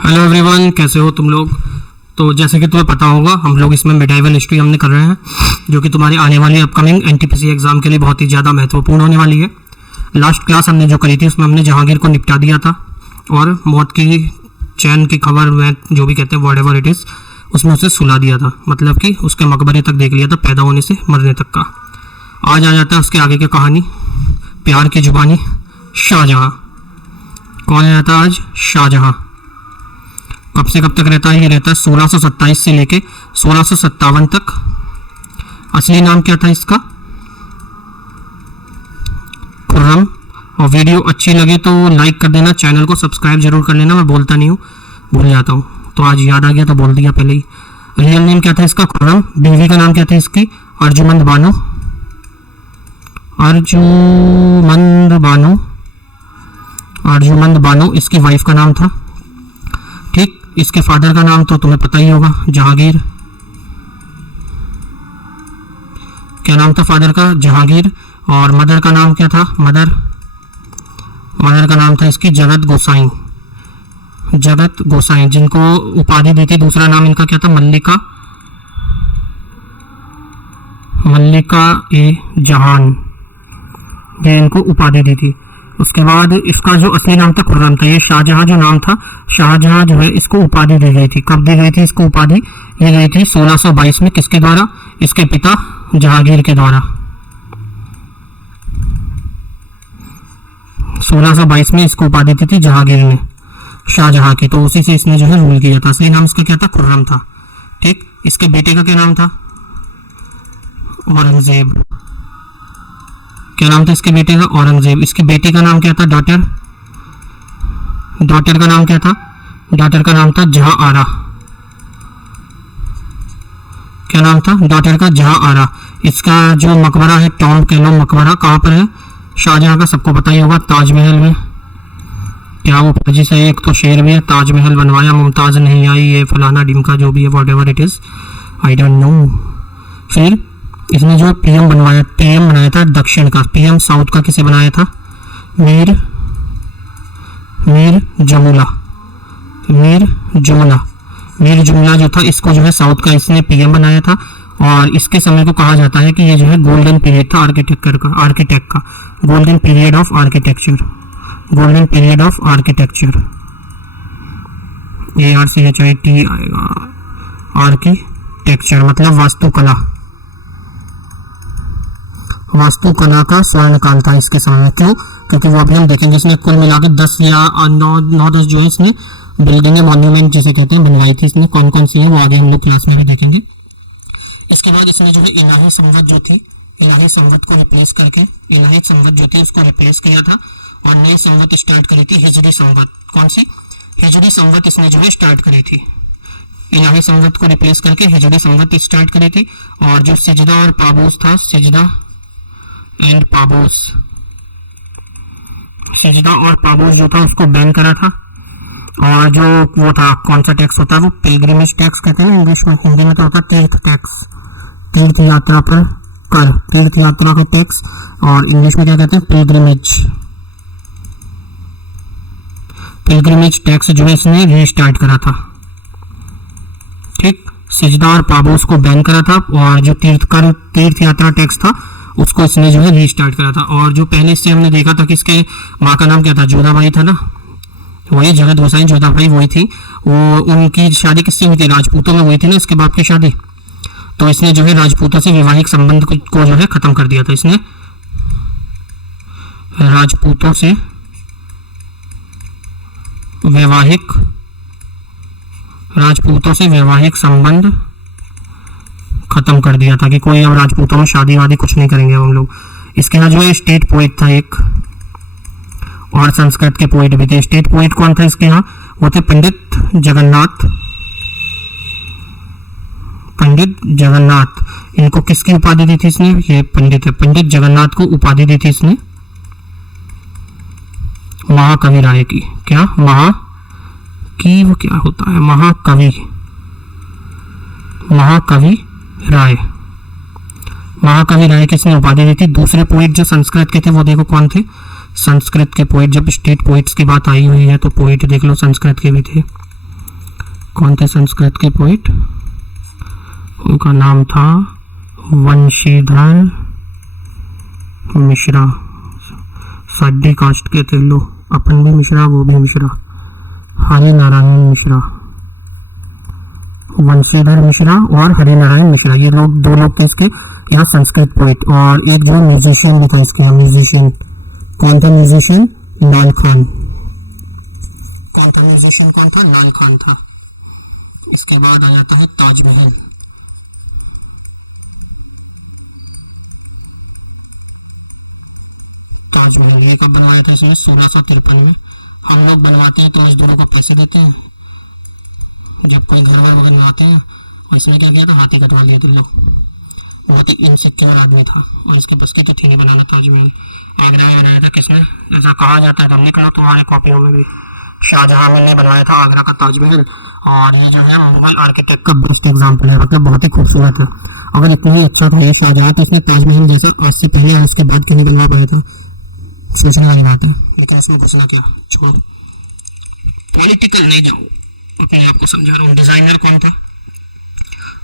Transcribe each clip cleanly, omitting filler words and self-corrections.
Hello everyone, कैसे हो तुम लोग। तो जैसे कि तुम्हें पता होगा, हम लोग इसमें मिडाइवल हिस्ट्री हमने कर रहे हैं, जो कि तुम्हारी आने वाली अपकमिंग एनटीपीसी एग्जाम के लिए बहुत ही ज़्यादा महत्वपूर्ण होने वाली है। लास्ट क्लास हमने जो करी थी उसमें हमने जहांगीर को निपटा दिया था और मौत की चैन की खबर में जो भी कहते हैं वॉट एवर इट इज़, उसमें उसे सुला दिया था, मतलब कि उसके मकबरे तक देख लिया था, पैदा होने से मरने तक का। आज आ जाता है उसके आगे की कहानी, प्यार की जुबानी शाहजहाँ। कौन रहता है आज? शाहजहाँ। कब से कब तक रहता है? ये रहता है 1627 से लेके 1657 तक। असली नाम क्या था इसका? खुर्रम। और वीडियो अच्छी लगे तो लाइक कर देना, चैनल को सब्सक्राइब जरूर कर लेना, मैं बोलता नहीं हूँ, भूल जाता हूँ, तो आज याद आ गया तो बोल दिया पहले ही। रियल नेम क्या था इसका? खुर्रम। बीवी का नाम क्या था इसकी? अर्जुमंद बानो। अर्जुमंद बानो, अर्जुमंद बानो इसकी वाइफ का नाम था। ठीक। इसके फादर का नाम तो तुम्हें पता ही होगा, जहांगीर। क्या नाम था फादर का? जहांगीर। और मदर का नाम क्या था? मदर का नाम था इसकी जगत गोसाई। जगत गोसाई, जिनको उपाधि दी थी, दूसरा नाम इनका क्या था? मल्लिका। मल्लिका ए जहान, ये इनको उपाधि दी थी। उसके बाद इसका जो असली नाम था खुर्रम था। ये शाहजहां जो नाम था, शाहजहां जो है इसको उपाधि दी गई थी। कब दी गई थी इसको उपाधि? ये गई थी 1622 में। किसके द्वारा? इसके पिता जहांगीर के द्वारा। 1622 में इसको उपाधि दी थी जहांगीर ने शाहजहां की, तो उसी से इसने जो है रूल किया था। असली नाम इसका क्या था? खुर्रम था। ठीक। इसके बेटे का क्या नाम था? औरंगजेब। क्या नाम था इसके बेटे का? औरंगजेब। इसके बेटे का नाम क्या था? डॉटर का नाम क्या था? डॉटर का नाम था जहां आरा। क्या नाम था डॉटर का? जहां आरा। इसका जो मकबरा है, टॉम कह लो मकबरा, कहाँ पर है? शाहजहां का सबको पता ही होगा, ताजमहल में। क्या वो फर्जी से एक तो शेर भी है, ताजमहल बनवाया मुमताज नहीं आई, ये फलाना डिमका जो भी है, what ever it is, I don't know. फिर इसने जो पीएम बनाया था दक्षिण का, पीएम साउथ का किसे बनाया था? मीर जुमला जो था, इसको जो है साउथ का इसने पीएम बनाया था। और इसके समय को कहा जाता है कि ये जो है गोल्डन पीरियड था आर्किटेक्ट का, golden period of architecture, ARCHIT आएगा, आर्किटेक्चर मतलब वास्तुकला का स्वर्ण काल था इसके समय में। क्यों? क्योंकि वो अभी हम देखेंगे, इसने कुल मिलाकर 10 या 9-10 जो है इसने बिल्डिंग मॉन्यूमेंट जिसे कहते हैं बनवाई थी। इसने कौन कौन सी है वो आगे हम लोग क्लास में भी देखेंगे। इसके बाद इसने जो है इलाही संवत को रिप्लेस करके, इलाही संवत जो थी उसको रिप्लेस किया था और नई संवत स्टार्ट करी थी, हिजरी संवत। कौन सी? हिजरी संवत इसने जो है स्टार्ट करी थी। इलाही संवत को रिप्लेस करके हिजरी संवत स्टार्ट करी थी। और जो सिजदा और पाबूस था, सिजदा और पाबूस जो था उसको बैन करा था। और जो वो था, कौन सा टैक्स होता है वो? पिलग्रिमेज टैक्स कहते हैं ना इंग्लिश में, हिंदी में तो होता है तीर्थ टैक्स, तीर्थ यात्रा पर कर, तीर्थ यात्रा का टैक्स। और इंग्लिश में क्या कहते हैं? पिलग्रिमेज टैक्स जो है इसने रीस्टार्ट करा था। ठीक। सिजदा और पाबूस को बैन करा था और जो तीर्थ यात्रा टैक्स था उसको इसने जो है रीस्टार्ट करा था। और जो पहले इससे हमने देखा था कि इसके माँ का नाम क्या था? जोधाबाई था ना, वही जगत गोसाई जोधाबाई वही थी। वो उनकी शादी किससे हुई थी? राजपूतों में हुई थी ना इसके बाप की शादी। तो इसने जो है राजपूतों से वैवाहिक संबंध को जो है खत्म कर दिया था। इसने राजपूतों से वैवाहिक संबंध खत्म कर दिया था कि कोई अब राजपूतों में शादी वादी कुछ नहीं करेंगे हम लोग। इसके यहाँ जो है स्टेट पोइट था एक, और संस्कृत के पोइट भी थे। स्टेट पोइट कौन था इसके यहाँ? वो थे पंडित जगन्नाथ। इनको किसकी उपाधि दी थी इसने? ये पंडित है, पंडित जगन्नाथ को उपाधि दी थी इसने महाकवि राय की। क्या वो क्या होता है? महाकवि राय किसने उपाधि दी थी? दूसरे पोइट जो संस्कृत के थे वो देखो कौन थे? संस्कृत के पोइट। जब स्टेट पोइट्स की बात आई हुई है तो पोइट देख लो संस्कृत के भी थे। कौन थे संस्कृत के पोइट? उनका नाम था वंशीधर मिश्रा। साडी कास्ट के थे लोग, अपन भी मिश्रा वो भी मिश्रा, हरि नारायण मिश्रा, वंशीधर मिश्रा और हरि नारायण मिश्रा, ये लोग दो लोग थे इसके यहाँ संस्कृत पोइट। और एक जो म्यूजिशियन भी था इसके यहाँ, म्यूजिशियन कौन था? म्यूजिशियन लाल खान। कौन था म्यूजिशियन? कौन था? लाल खान था। इसके बाद आ जाता है ताजमहल। ताजमहल ये कब बनवाया था इसने? 1653 में। हम लोग बनवाते हैं तो मजदूरों को पैसे देते हैं जब कोई घर वर बनवाते हैं, और इसने क्या किया था? हाथी कटवा लिया थे लोग। बहुत ही इनसिक्योर आदमी था और इसके बस की तो थी नहीं बनाना ताजमहल। आगरा में बनाया था किसने? ऐसा कहा जाता है, तो लिख लो तुम्हारे कॉपियों में भी, शाहजहां ने बनवाया था आगरा का ताजमहल। और ये जो है मुगल आर्किटेक्ट का बेस्ट एग्जाम्पल है, मतलब बहुत ही खूबसूरत है। अगर इतना ही अच्छा था ये शाहजहां, तो इसने ताजमहल जैसा आज से पहले और उसके बाद क्यों नहीं बनवा पाया था? सोचने वाली बात है। लेकिन उसमें घुसना क्या, छोड़ो, पॉलिटिकल नहीं जाओ, अपने आप को समझा रहा हूँ। डिजाइनर कौन था?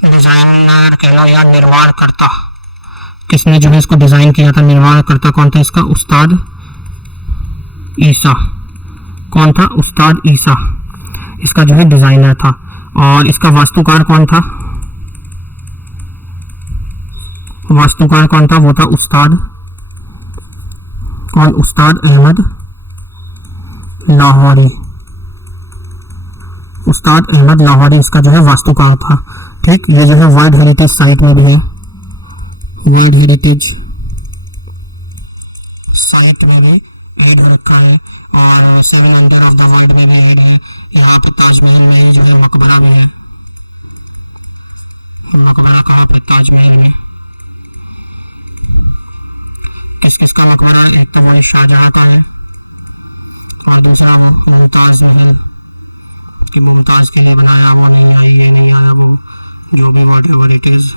डिजाइनर कहना या निर्माण करता, किसने जो है इसको डिजाइन किया था? निर्माण करता कौन था इसका? उस्ताद ईसा। कौन था? उस्ताद ईसा इसका जो है डिजाइनर था। और इसका वास्तुकार कौन था? वास्तुकार कौन था? वो था उस्ताद कौन? उस्ताद अहमद लाहौरी। उस्ताद अहमद लाहौरी इसका जो है वास्तुकार था। ठीक, ये जो है वर्ल्ड हेरिटेज साइट में भी है, वर्ल्ड हेरिटेज साइट में भी ऐड हो रखा है, और 7 वंडर ऑफ द वर्ल्ड में भी ऐड है। यहाँ पे ताजमहल में ही जो है मकबरा भी है। मकबरा कहाँ पे? ताजमहल में। किस किस का मकबरा है? एक तो वो शाहजहां का है और दूसरा वो मुमताज महल, कि मुमताज के लिए बनाया, वो नहीं आई, ये नहीं आया, वो जो भी what ever it is,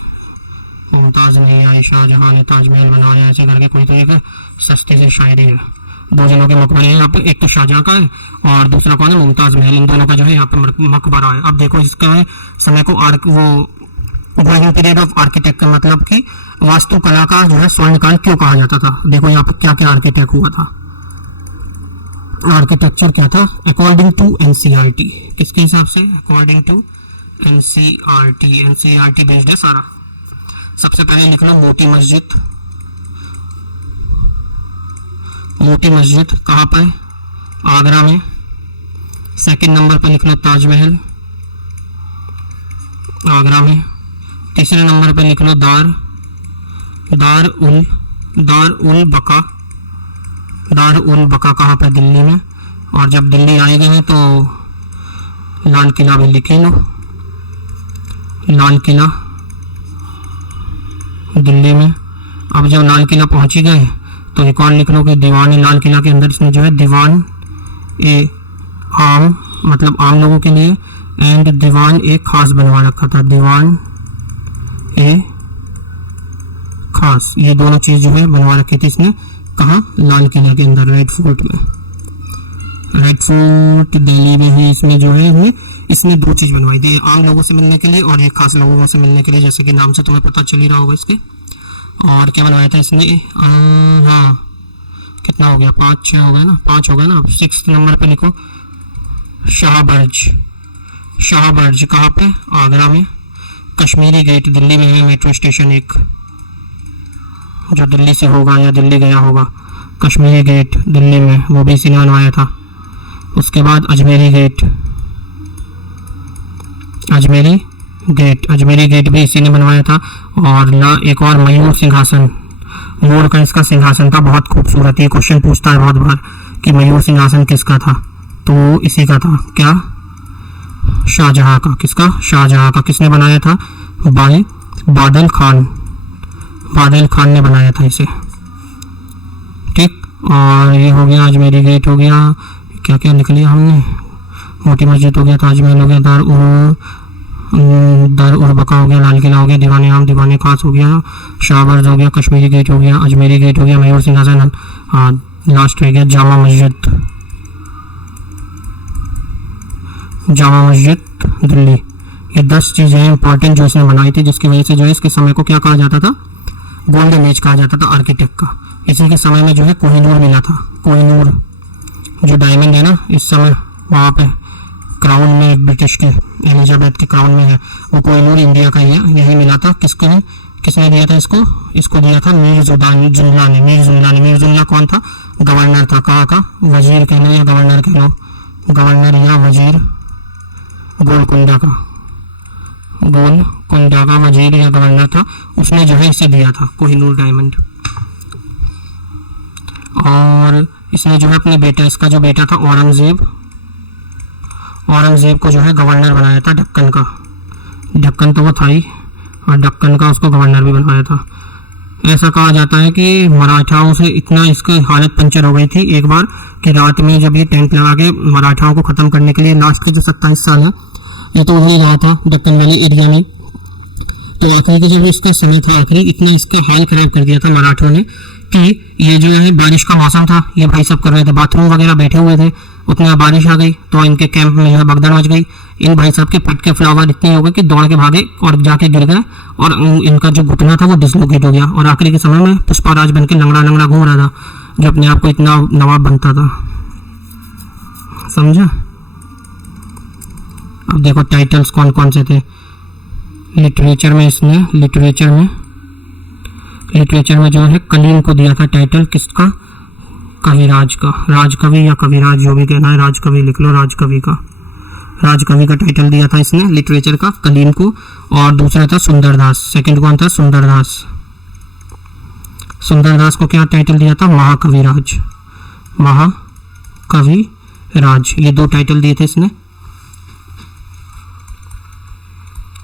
Mumtaz नहीं आई, शाहजहां ने ताजमहल बनाया, ऐसे करके कोई तो एक सस्ते से शायरी है। दो जनों के मकबरे हैं यहाँ पे, एक तो शाहजहां का है और दूसरा कौन है? मुमताज महल। इन दोनों का जो है यहाँ पे मकबरा है। अब देखो इसका है समय को वो गोल्डन पीरियड ऑफ आर्किटेक्ट का मतलब कि वास्तुकला का जो है स्वर्णकाल क्यों कहा जाता था। देखो यहाँ पे क्या क्या आर्किटेक्ट हुआ था, आर्किटेक्चर क्या था अकॉर्डिंग टू एनसीईआरटी। किसके हिसाब से? According to NCERT. NCERT based है सारा। सबसे पहले लिखना मोटी मस्जिद। मोटी मस्जिद कहाँ पर? आगरा में। सेकंड नंबर पर लिखना ताजमहल, आगरा में। तीसरे नंबर पर लिख लो दार उल बका। दार उल बका कहाँ पर? दिल्ली में। और जब दिल्ली आएंगे हैं तो लाल किला भी लिखे लो, लाल किला दिल्ली में। अब जब लाल किला पहुंची गए तो एक और लिख लो कि दीवान लाल किला के अंदर इसने जो है दीवान ए आम, मतलब आम लोगों के लिए, एंड दीवान ए खास बनवा रखा था, दीवान ए खास। ये दोनों चीज जो है बनवा रखी थी इसने। कहाँ? लाल किला के अंदर, रेड फोर्ट में। रेड फोर्ट दिल्ली में ही इसमें जो है इसने दो चीज बनवाई थी, आम लोगों से मिलने के लिए और एक खास लोगों से मिलने के लिए, जैसे कि नाम से तुम्हें पता चल ही रहा होगा इसके। और क्या बनवाया था इसने? हाँ, कितना हो गया? 5-6 हो गया ना, 5 हो गया ना। 6 नंबर पे लिखो शाहबर्ज। शाहबर्ज कहाँ पे? आगरा में। कश्मीरी गेट दिल्ली में है, मेट्रो स्टेशन एक जो दिल्ली से होगा या दिल्ली गया होगा। कश्मीरी गेट दिल्ली में, वो भी इसी ने बनवाया था। उसके बाद अजमेरी गेट, अजमेरी गेट भी इसी ने बनवाया था। और एक और मयूर सिंहासन, मोर का इसका सिंहासन था, बहुत खूबसूरत। ये क्वेश्चन पूछता है बहुत बार कि मयूर सिंहासन किसका था, तो इसी का था। क्या? शाहजहां का। किसका? शाहजहां का। किसने बनाया था? बादल खान ने बनाया था इसे। ठीक, और ये हो गया अजमेरी गेट हो गया। क्या क्या लिख लिया हमने? मोटी मस्जिद हो गया, ताजमहल हो गया, दार उल बका हो गया, लाल किला हो गया, दीवाने आम दीवाने खास हो गया, शाहबर्ज हो गया, कश्मीरी गेट हो गया, अजमेरी गेट हो गया, मयूर सिंहासन, लास्ट हो गया जामा मस्जिद दिल्ली। ये 10 चीज़ें इंपॉर्टेंट जो इसने बनाई थी, जिसकी वजह से जो है इसके समय को क्या कहा जाता था, गोल्डन एज कहा जाता था आर्किटेक्ट का। इसी के समय में जो है कोहिनूर मिला था। कोहिनूर जो डायमंड है ना, इस समय वहाँ पे क्राउन में, ब्रिटिश के एलिजाबेथ के क्राउन में है, वो कोहिनूर इंडिया का ही है। यही मिला था। किसने दिया था इसको दिया था मीर जुल्ला ने। मीर जुल्ला कौन था, गवर्नर था। कहाँ का, वजीर कह लो या गवर्नर कह लो, गवर्नर या वजीर गोलकुंडा का वजीर या गवर्नर था। उसने जो है इसे दिया था कोहिनूर डायमंड। और इसने जो है अपने बेटा, इसका जो बेटा था औरंगजेब को जो है गवर्नर बनाया था दक्कन का। दक्कन तो वो था ही, और दक्कन का उसको गवर्नर भी बनाया था। ऐसा कहा जाता है कि मराठाओं से इतना इसकी हालत पंचर हो गई थी एक बार कि रात में जब ये टेंट लगा के मराठाओं को ख़त्म करने के लिए, लास्ट के जो 27 साल है ये तो वही रहा था दक्कन वैली एरिया में, तो आखिरी का जब इसका समय था, आखिरी इतना इसका हाल खराब कर दिया था मराठों ने कि ये जो है बारिश का मौसम था, ये भाई सब कर रहे थे, बाथरूम वगैरह बैठे हुए थे, उतना बारिश आ गई तो इनके कैंप में जो है भगदड़ मच गई। इन भाई साहब के पेट के फ्लावर इतने हो गए कि दौड़ के भागे और जाके गिर गए, और इनका जो घुटना था वो डिसलोकेट हो गया, और आखिरी के समय में पुष्पाराज बन के लंगड़ा घूम रहा था, जो अपने आप को इतना नवाब बनता था। समझा। अब देखो टाइटल्स कौन कौन से थे लिटरेचर में। इसने लिटरेचर में जो है कलीन को दिया था टाइटल, किसका, कविराज का। राजकवि या कविराज जो भी कहना है, राजकवि लिख लो, राजकवि का टाइटल दिया था इसने लिटरेचर का कलीन को। और दूसरा था सुंदरदास, सेकंड कौन था, सुंदरदास को क्या टाइटल दिया था, महाकविराज। ये 2 टाइटल दिए थे इसने।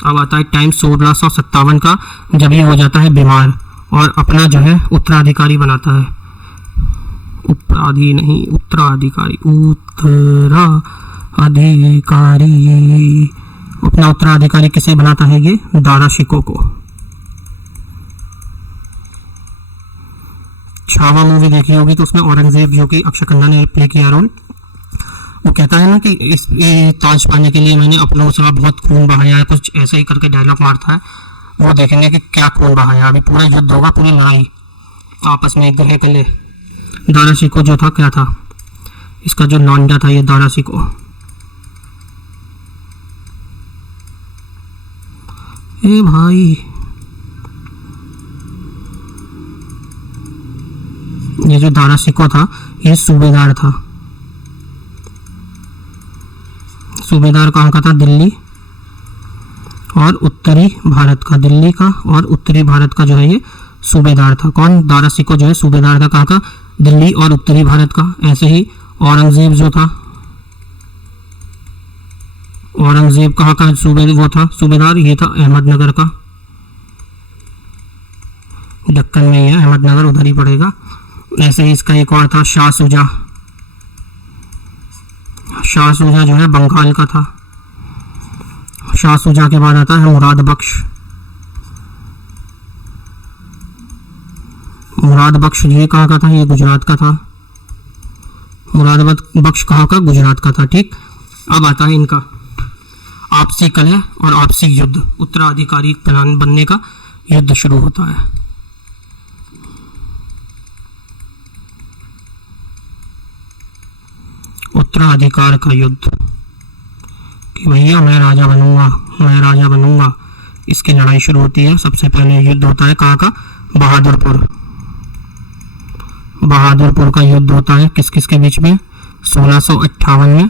अब आता है टाइम 1657 का, जब ये हो जाता है बीमार और अपना जो है उत्तराधिकारी बनाता है। उत्तराधिकारी अपना उत्तराधिकारी किसे बनाता है, ये दारा शिकोह को। छावा मूवी देखी होगी तो उसमें औरंगजेब जो कि अक्षय खन्ना ने प्ले किया रोल, वो कहता है ना कि इस ताज पाने के लिए मैंने अपनों से बहुत खून बहाया है, कुछ ऐसे ही करके डायलॉग मारता है। वो देखेंगे कि क्या खून बहाया। अभी पूरा युद्ध होगा, पूरी लड़ाई आपस में एक दूसरे के लिए। दारा शिकोह जो था, क्या था, इसका जो लौंडा था ये दारा शिकोह। ए भाई, ये जो दारा शिकोह था ये सूबेदार था। सूबेदार कहाँ का था, दिल्ली और उत्तरी भारत का। दिल्ली का और उत्तरी भारत का जो है ये सूबेदार था। कौन, दारा शिकोह जो है सूबेदार था, कहाँ का, दिल्ली और उत्तरी भारत का। ऐसे ही औरंगजेब जो था, औरंगजेब कहाँ का सूबेदार, ये था अहमदनगर का। दक्कन में ही है अहमदनगर, उधर ही पड़ेगा। ऐसे ही इसका एक और था शाह शुजा जो है बंगाल का था। शाह शुजा के बाद आता है मुराद बख्श। ये कहाँ का था, ये गुजरात का था। मुराद बख्श कहाँ का, गुजरात का था। ठीक। अब आता है इनका आपसी कलह और आपसी युद्ध, उत्तराधिकारी बनने का युद्ध शुरू होता है। उत्तराधिकार का युद्ध कि भैया मैं राजा बनूंगा। इसकी लड़ाई शुरू होती है। सबसे पहले युद्ध होता है कहाँ का, बहादुरपुर का युद्ध होता है। किस किस के बीच में, 1658 में।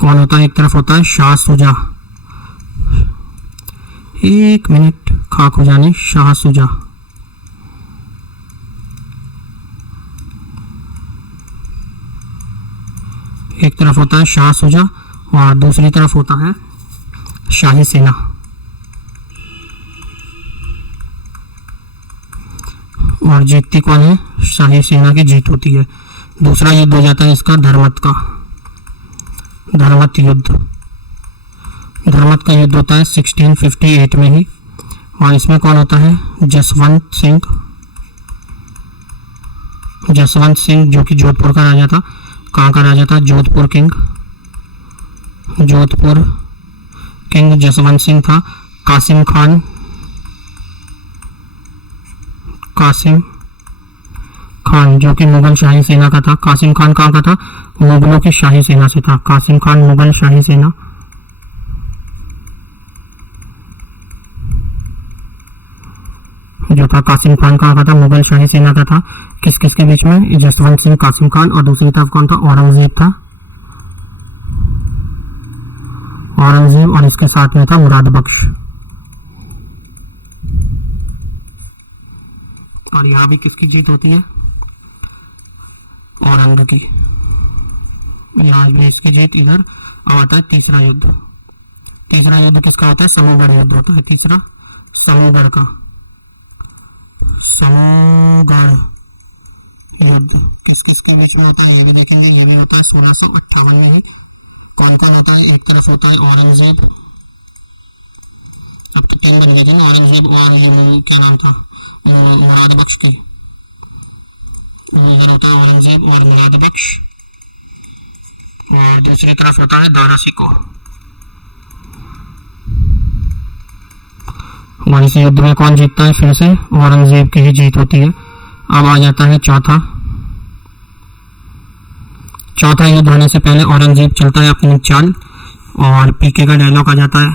कौन होता है, एक तरफ होता है शाह शुजा, एक मिनट खाक हो जाने, शाह शुजा। एक तरफ होता है शाह शुजा और दूसरी तरफ होता है शाही सेना। और जीतती कौन है, शाही सेना की जीत होती है। दूसरा युद्ध हो जाता है इसका धर्मत युद्ध। धर्मत का युद्ध होता है 1658 में ही। और इसमें कौन होता है, जसवंत सिंह जो कि जोधपुर का राजा था। कहाँ का राजा था, जोधपुर किंग। जोधपुर किंग जसवंत सिंह था। कासिम खान जो कि मुगल शाही सेना का था। कासिम खान कहाँ का था? मुगलों की शाही सेना से था। कासिम खान मुगल शाही सेना। जो था कासिम खान कहाँ का था? मुगल शाही सेना का था। किस किस के बीच में? जसवंत सिंह, कासिम खान, और दूसरी तरफ कौन था? औरंगजेब था। औरंगजेब, और इसके साथ में था मुराद बख्श। और यहाँ भी किसकी जीत होती है? औरंग की। यहाँ भी इसकी जीत। इधर अब आता है तीसरा युद्ध। तीसरा युद्ध किसका होता है? समूहगढ़ युद्ध होता है तीसरा। समूहगढ़ का। समूहगढ़ युद्ध किस किस के बीच में होता है ये भी देखेंगे। ये भी होता है 1658 में। कौन कौन होता है? एक तरफ होता है औरंगजेब, अब तो टीम बन गई। औरंगजेब और क्या नाम था? मुराद बख्श के। उधर होता है औरंगजेब और मुराद बख्श, और दूसरी तरफ होता है दारा शिकोह। और इस युद्ध में कौन जीतता है? फिर से औरंगजेब की ही जीत होती है। अब आ जाता है चौथा युद्ध होने से पहले औरंगजेब चलता है अपनी चाल, और पीके का डायलॉग आ जाता है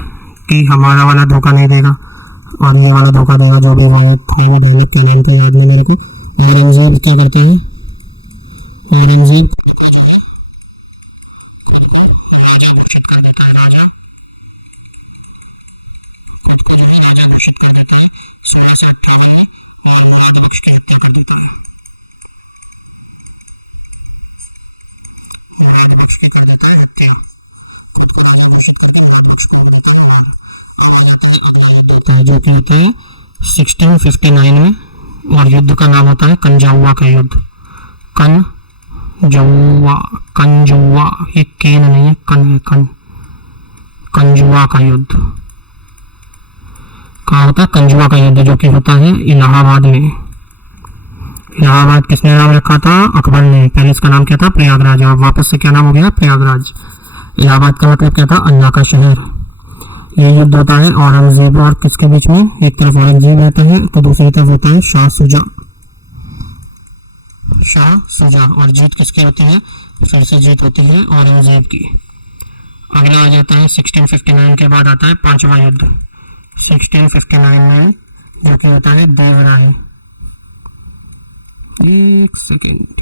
कि हमारा वाला धोखा नहीं देगा और ये वाला धोखा देगा। जो भी वो था डायलॉग का नाम तो याद नहीं मेरे को। औरंगजेब क्या करते हैं? औरंगजेब राजा घोषित कर देता है। राजा घोषित कर देता है 1658 में, और मुराद बख्श की हत्या कर देता है। मुराद बख्श की कर देता है हत्या, खुद को राजा घोषित करके मुराद बख्श को कर देता है। और अब आ जाता है अगला युद्ध होता है जो कि होता है 1659 में, और युद्ध का नाम होता है कंजाउआ का युद्ध। कंजुआ, ये केन नहीं है, कंजुआ का युद्ध। कहाँ होता है? कंजुआ का युद्ध, जो कि होता है इलाहाबाद में। इलाहाबाद किसने नाम रखा था? अकबर ने। पहले इसका नाम क्या था? प्रयागराज। अब वापस से क्या नाम हो गया? प्रयागराज। इलाहाबाद का मतलब क्या था? अल्लाह का शहर। ये युद्ध होता है औरंगजेब और किसके बीच में? एक तरफ औरंगजेब रहता है तो दूसरी तरफ होता है शाह सुजा। और जीत किसकी होती है? फिर से जीत होती है औरंगजेब की। अगला आ जाता है 1659 के बाद आता है पांचवा युद्ध 1659 में, जो कि होता है देवराय। एक सेकेंड,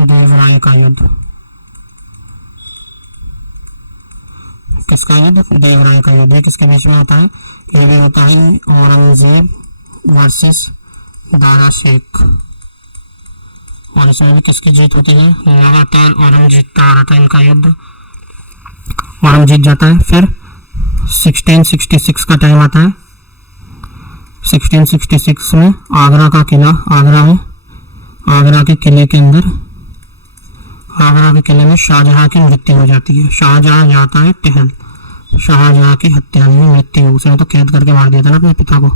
देवराय का युद्ध। किसका युद्ध? देवराय का युद्ध। किसके बीच में होता है? ये भी होता है औरंगजेब वर्सेस दारा शेख, और इसमें भी किसकी जीत होती है? लगातार औरंग जीतता आ रहा था इनका युद्ध, औरंग जीत जाता है। फिर 1666 का टाइम आता है। 1666 में आगरा का किला, आगरा के किले के अंदर, आगरा के किले में शाहजहां की मृत्यु हो जाती है। शाहजहां जाता है टहल, शाहजहां की हत्या में मृत्यु। उसने तो कैद करके मार दिया था ना अपने पिता को।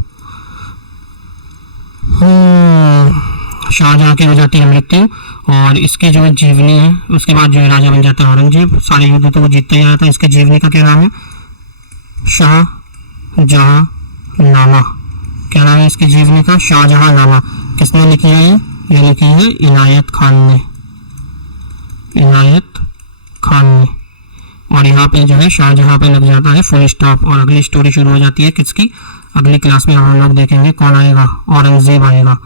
शाहजहां की हो जाती है मृत्यु, और इसकी जो जीवनी है उसके बाद जो राजा बन जाता है औरंगजेब। सारे युद्ध तो वो जीतता ही आया था। इसके जीवनी का क्या नाम है? शाहजहांनामा। क्या नाम है इसकी जीवनी का? शाहजहांनामा। किसने लिखी है? ये लिखी है इनायत खान ने। और यहाँ पे जो है शाहजहां पे लग जाता है फुल स्टॉप, और अगली स्टोरी शुरू हो जाती है किसकी? अगली क्लास में हम लोग देखेंगे कौन आएगा? औरंगजेब आएगा।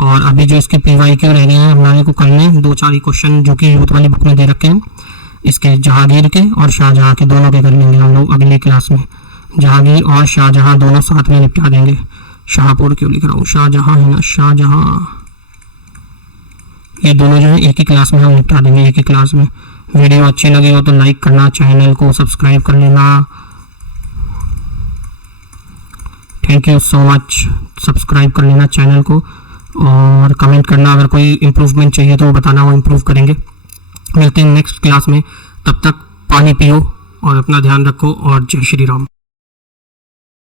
और अभी जो इसके PYQ रह गए हैं हमारे को करने 2-4 क्वेश्चन जो कि यूथ वाली बुक में दे रखे हैं, इसके जहांगीर के और शाहजहां के दोनों के कर लेंगे हम लोग अगली क्लास में। जहांगीर और शाहजहां दोनों साथ में निपटा देंगे। शाहपुर क्यों लिख रहा हूँ? शाहजहां है ना, शाहजहां। ये दोनों जो है एक ही क्लास में हम निपटा देंगे, एक ही क्लास में। वीडियो अच्छी लगी हो तो लाइक करना, चैनल को सब्सक्राइब कर लेना। Thank you so much. Subscribe कर लेना चैनल को, और कमेंट करना अगर कोई इम्प्रूवमेंट चाहिए तो वो बताना, वो इम्प्रूव करेंगे। मिलते हैं नेक्स्ट क्लास में, तब तक पानी पियो और अपना ध्यान रखो, और जय श्री राम।